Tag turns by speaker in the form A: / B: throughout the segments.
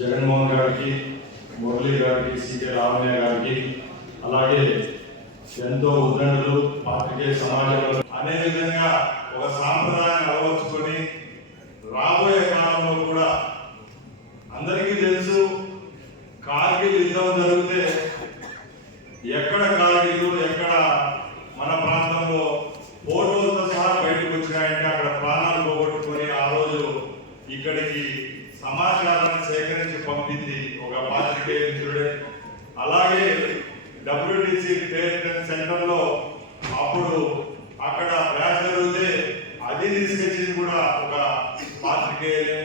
A: జగన్మోహన్ గారికి మురళీ గారికి సీకే రామయ్య గారికి అలాగే ఎంతో ఉద్దండలు పాత్రికేయ సమాజంలో అనేక డబ్ల్యూడిసి ట్రేడ్ సెంటర్లో అప్పుడు అక్కడ బ్యాచ్ జరిగితే అది తీసుకొచ్చింది కూడా ఒక పాత్రికేయులే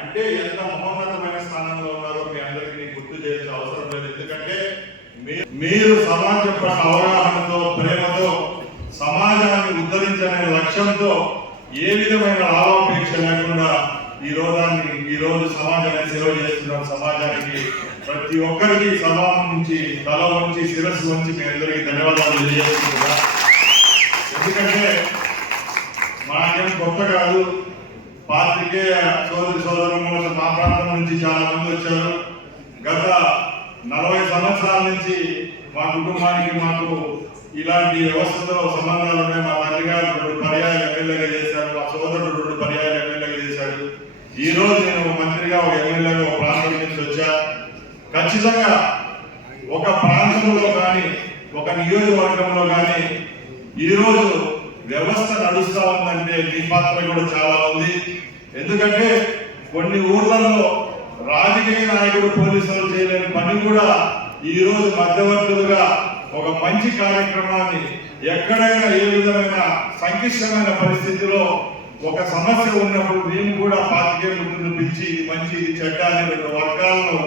A: అంటే ఎంత మహోన్నతమైన స్థానంలో ఉన్నారో మీ అందరికీ గుర్తు చేయాల్సిన అవసరం లేదు. ఎందుకంటే మీ- మీరు సమాజం పట్ల అవగాహనతో ప్రేమతో సమాజాన్ని ఉద్ధరించనే లక్ష్యంతో ఏ విధమైన లాభాపేక్ష లేకుండా ఈ రోజాన్ని ఈ రోజు సమాజాన్ని సేవ చేస్తున్న. సమాజానికి ప్రతి ఒక్కరికి సభ నుంచి తల వంచి శిరస్సు వంచి మీ అందరికీ ధన్యవాదాలు తెలియజేస్తున్నా ఎందుకంటే మనకేం గొప్ప కాదు. పాత్రికేయ సోదరి సోదరుల మా ప్రాంతం నుంచి చాలా మంది వచ్చారు. గత నలభై సంవత్సరాల నుంచి మా కుటుంబానికి మాకు ఇలాంటి వ్యవస్థతో సంబంధాలు ఉన్నాయి. మా తండ్రి గారు పర్యాయ ఎమ్మెల్యేగా చేశారు మా సోదరుడు రెండు పర్యాయాలు ఎమ్మెల్యేగా చేశాడు ఈ రోజు నేను ఒక మంత్రిగా ఒక ఎమ్మెల్యేగా ఒక ప్రాంతం నుంచి వచ్చా ఖచ్చితంగా ఒక ప్రాంతంలో కానీ ఒక నియోజకవర్గంలో కానీ ఈరోజు వ్యవస్థ నడుస్తా ఉందంటే మీ పాత్ర కూడా చాలా ఉంది. ఎందుకంటే కొన్ని ఊర్లలో రాజకీయ నాయకుడు పోలీసులు చేయలేని పని కూడా ఈ రోజు మధ్యవర్తులుగా ఒక మంచి కార్యక్రమాన్ని ఎక్కడైనా ఏ విధమైన సంక్లిష్టమైన పరిస్థితిలో ఒక సమస్య ఉన్నప్పుడు మేము కూడా పాతికే ముందు పిలిచి మంచి చెడ్డ అనే రెండు వర్గాలను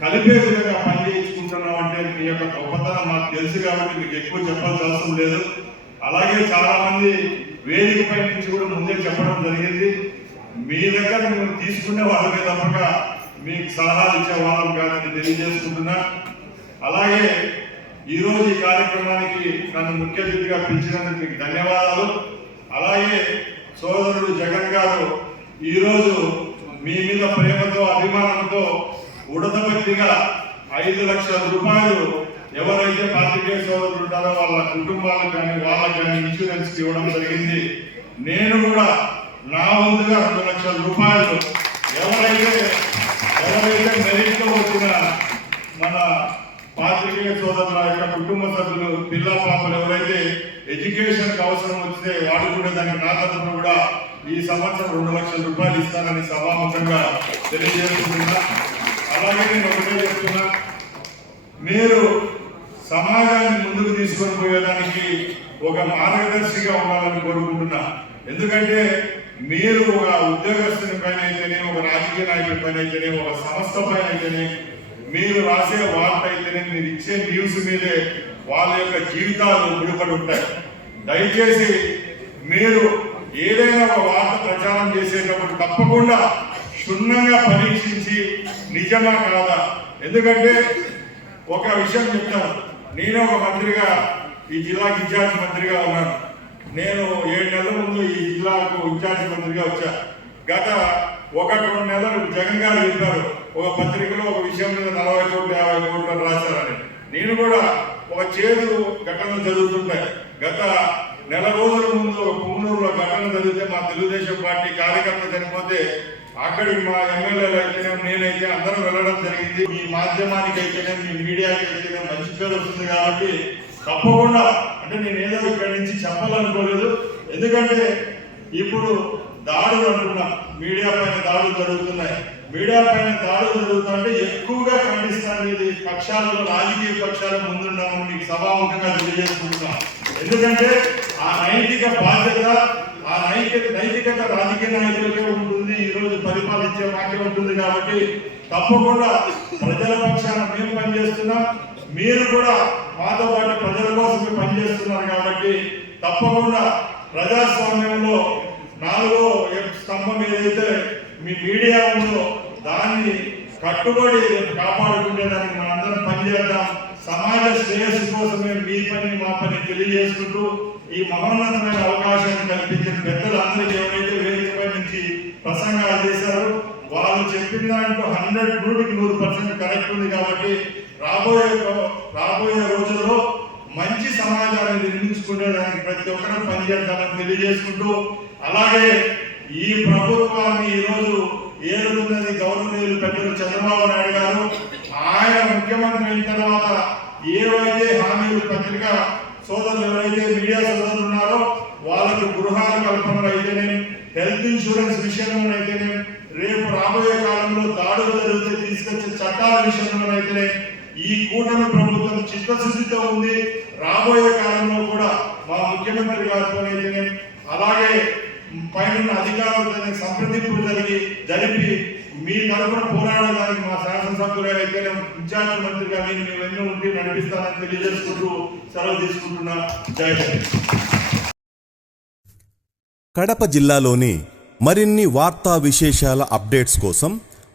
A: కలిపే విధంగా పనిచేయించుకుంటున్నాం అంటే మీ యొక్క గొప్పతనం మాకు తెలుసు కాబట్టి మీకు ఎక్కువ చెప్పాల్సిన అవసరం లేదు. అలాగే చాలా మంది వేదికపై నుంచి కూడా ముందే చెప్పడం జరిగింది. మీ దగ్గర మేము తీసుకునే వాళ్ళమే తప్పక మీకు సలహాలు ఇచ్చే వాళ్ళం కాదని తెలియజేసుకుంటున్నా. అలాగే ఈరోజు ఈ కార్యక్రమానికి నన్ను ముఖ్య అతిథిగా పిలిచినందుకు మీకు ధన్యవాదాలు. అలాగే సోదరుడు జగన్ గారు ఈరోజు మీ మీద ప్రేమతో అభిమానంతో ఉడతబట్టిగా ఐదు లక్షల రూపాయలు ఎవరైతే పాత్రికేయ సోదరులు ఉంటారో వాళ్ళ కుటుంబాలకు కానీ వాళ్ళకి కానీ ఇన్సూరెన్స్ ఇవ్వడం జరిగింది. నేను కూడా నా ముందుగా రెండు లక్షల రూపాయలు ఎవరైతే ఎవరైతే మెరిట్లో వచ్చిన మన పాత్రికేయ సోదరుల యొక్క కుటుంబ సభ్యులు పిల్ల పాపలు ఎవరైతే ఎడ్యుకేషన్కి అవసరం వస్తే వాడుకునే దానికి నా తరఫున కూడా ఈ సంవత్సరం రెండు లక్షల రూపాయలు ఇస్తానని సభాముఖంగా తెలియజేస్తున్నా అలాగే నేను ఒకటే చెప్తున్నా. మీరు సమాజాన్ని ముందుకు తీసుకొని పోయేదానికి ఒక మార్గదర్శిగా ఉండాలని కోరుకుంటున్నా. ఎందుకంటే మీరు ఒక ఉద్యోగస్తుని పైన అయితేనే ఒక రాజకీయ నాయకుడి పైన అయితేనే ఒక సంస్థ పైన అయితేనే మీరు రాసే వార్త అయితేనే మీరు ఇచ్చే న్యూస్ మీదే వాళ్ళ యొక్క జీవితాలు ముడిపడి ఉంటాయి. దయచేసి మీరు ఏదైనా ఒక వార్త ప్రచారం చేసేటప్పుడు తప్పకుండా క్షుణ్ణంగా పరీక్షించి నిజమా కాదా? ఎందుకంటే ఒక విషయం చెప్తాను. నేను ఒక మంత్రిగా ఈ జిల్లాకి ఇన్ఛార్జ్ మంత్రిగా ఉన్నాను. నేను ఏడు నెలల ముందు ఈ జిల్లాకు ఇన్ఛార్జ్ మంత్రిగా వచ్చా. గత ఒక రెండు నెలలు జగన్ గారు చెప్పారు. ఒక పత్రికలో ఒక విషయం మీద నలభై కోట్లు యాభై కోట్లు రాశారని. నేను కూడా ఒక చేదు ఘటన జరుగుతుంటాయి గత నెల రోజుల ముందు ఒక పుంగనూరులో ఘటన జరిగితే మా తెలుగుదేశం పార్టీ కార్యకర్త చనిపోతే అక్కడికి మా ఎమ్మెల్యేలు అయితేనే నేనైతే అందరం వెళ్ళడం జరిగింది. మీ మాధ్యమానికి అయితేనే మీ మీడియాకి అయితేనే మంచి పేరు వస్తుంది కాబట్టి తప్పకుండా అంటే నేను ఏదో ఇక్కడి నుంచి చెప్పాలనుకోలేదు. ఎందుకంటే ఇప్పుడు దాడులు అంటున్నా మీడియా పైన దాడులు జరుగుతున్నాయి. మీడియా పైన దాడులు జరుగుతుంటే ఎక్కువగా ఖండిస్తాను ఇది పక్షాలలో రాజకీయ పక్షాలు ముందున్నామని మీకు సభాముఖంగా తెలియజేసుకుంటున్నా. ఎందుకంటే ఆ నైతిక బాధ్యత ఆ నైతిక నైతికత రాజకీయ నాయకులకే ఉంటుంది. పరిపాలించే వాక్యం ఉంటుంది కాబట్టి తప్పకుండా ప్రజల పక్షాన మేము పనిచేస్తున్నాం. మీరు కూడా మాతో పాటు ప్రజల కోసమే పనిచేస్తున్నారు కాబట్టి తప్పకుండా ప్రజాస్వామ్యంలో నాలుగో స్తంభం ఏదైతే మీ మీడియా ఉందో దాన్ని కట్టుబడి కాపాడుకునేదానికి మనందరం పనిచేద్దాం సమాజ శ్రేయస్సు కోసమే మీ పని మా పని తెలియజేసుకుంటూ ఈ మహోన్నత అవకాశాన్ని కల్పించిన పెద్దలందరికీ ఎవరైతే వేదికపై నుంచి ప్రసంగాలు చేశారో వాళ్ళు చెప్పిన దాంట్లో హండ్రెడ్ నూటికి నూరు పర్సెంట్ కరెక్ట్ ఉంది కాబట్టి రాబోయే రాబోయే రోజుల్లో మంచి సమాజాన్ని నిర్మించుకునేదానికి ప్రతి ఒక్కరూ పనిచేద్దామని తెలియజేసుకుంటూ అలాగే ఈ ప్రభుత్వాన్ని ఈరోజు ఏలుతున్నది గౌరవనీయులు పెద్దలు చంద్రబాబు నాయుడు గారు. ఆయన ముఖ్యమంత్రి అయిన తర్వాత ఏవైతే హామీలు పత్రిక సోదరులు ఎవరైతే మీడియా సోదరులు ఉన్నారో వాళ్ళకు గృహాల కల్పనలు అయితేనే హెల్త్ ఇన్సూరెన్స్ విషయంలో దాడులు జరిగితే తీసుకొచ్చే చట్టాల విషయంలో అయితే ఈ కూటమి ప్రభుత్వం చిత్తశుద్ధితో ఉంది. రాబోయే కాలంలో కూడా మా ముఖ్యమంత్రి గారితో అయితేనే అలాగే పైన అధికారులతో సంప్రదింపులు జరిగి జరిపి మీ తరఫున పోరాడడానికి మా శాసనసభ్యులు అయితే ఇన్ఛార్జ్ మంత్రిగా నేను మీ వెన్ను ఉండి నడిపిస్తానని తెలియజేసుకుంటూ సెలవు తీసుకుంటున్నా. జై
B: కడప జిల్లాలోని మరిన్ని వార్తా విశేషాల అప్డేట్స్ కోసం